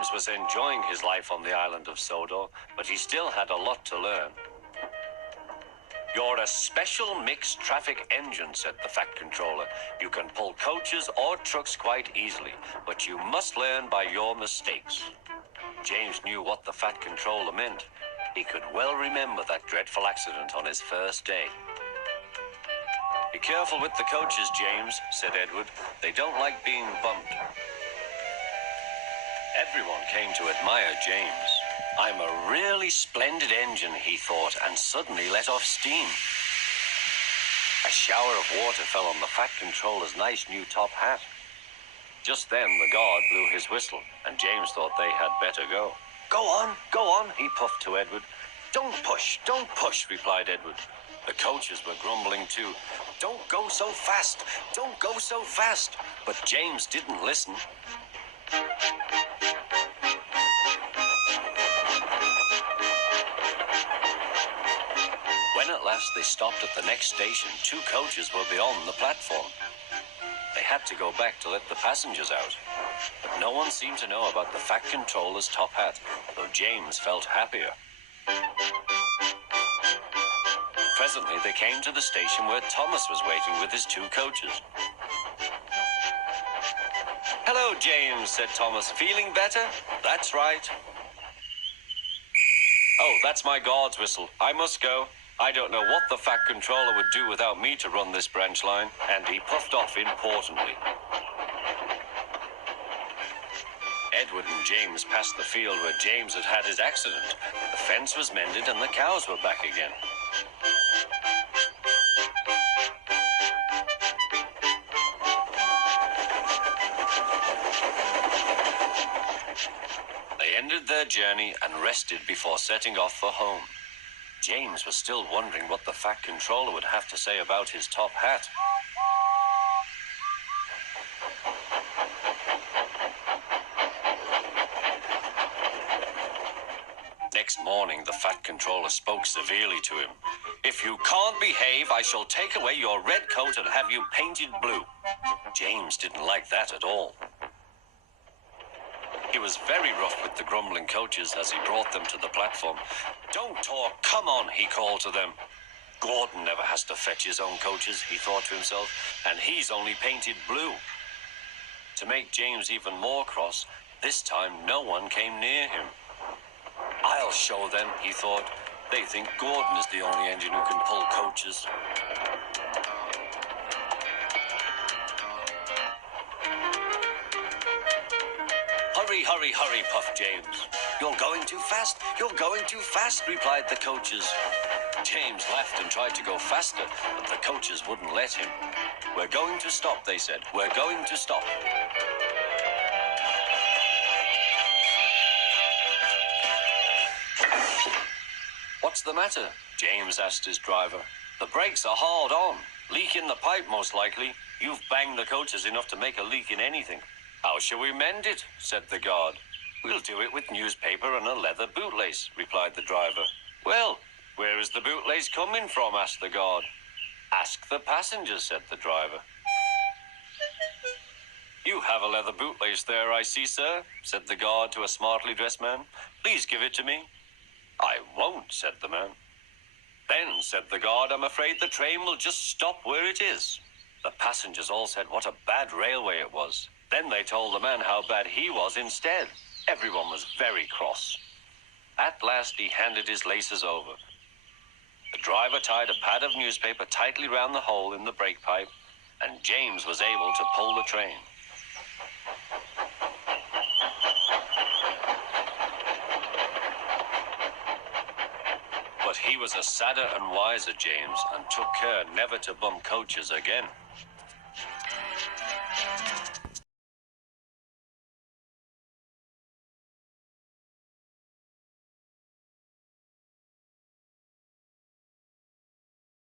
James was enjoying his life on the island of Sodor, but he still had a lot to learn. "You're a special mixed traffic engine," said the Fat Controller. "You can pull coaches or trucks quite easily, but you must learn by your mistakes." James knew what the Fat Controller meant. He could well remember that dreadful accident on his first day. "Be careful with the coaches, James," said Edward. "They don't like being bumped." Everyone came to admire James. "I'm a really splendid engine," he thought, and suddenly let off steam. A shower of water fell on the Fat Controller's nice new top hat. Just then the guard blew his whistle, and James thought they had better go. Go on," he puffed to Edward. Don't push," replied Edward. The coaches were grumbling too. Don't go so fast. But James didn't listen. When at last they stopped at the next station, 2 coaches were beyond the platform. They had to go back to let the passengers out. But no one seemed to know about the Fat Controller's top hat, though James felt happier. Presently they came to the station where Thomas was waiting with his 2 coaches. "Hello, James," said Thomas. "Feeling better?" "That's right." "Oh, that's my guard's whistle. I must go. I don't know what the Fat Controller would do without me to run this branch line." And he puffed off importantly. Edward and James passed the field where James had had his accident. The fence was mended and the cows were back again. They ended their journey and rested before setting off for home. James was still wondering what the Fat Controller would have to say about his top hat. Next morning, the Fat Controller spoke severely to him. "If you can't behave, I shall take away your red coat and have you painted blue." James didn't like that at all. He was very rough with the grumbling coaches as he brought them to the platform. "Don't talk, come on," he called to them. "Gordon never has to fetch his own coaches," he thought to himself, "and he's only painted blue." To make James even more cross, this time no one came near him. "I'll show them," he thought. "They think Gordon is the only engine who can pull coaches." Hurry, puffed James. You're going too fast, replied the coaches. James laughed and tried to go faster, but the coaches wouldn't let him. "We're going to stop," they said. "We're going to stop." "What's the matter?" James asked his driver. "The brakes are hard on. Leak in the pipe, most likely. You've banged the coaches enough to make a leak in anything." "How shall we mend it?" said the guard. "We'll do it with newspaper and a leather bootlace," replied the driver. "Well, where is the bootlace coming from?" asked the guard. "Ask the passengers," said the driver. "You have a leather bootlace there, I see, sir," said the guard to a smartly dressed man. "Please give it to me." "I won't," said the man. "Then," said the guard, "I'm afraid the train will just stop where it is." The passengers all said what a bad railway it was. Then they told the man how bad he was instead. Everyone was very cross. At last he handed his laces over. The driver tied a pad of newspaper tightly round the hole in the brake pipe, and James was able to pull the train. But he was a sadder and wiser James, and took care never to bump coaches again.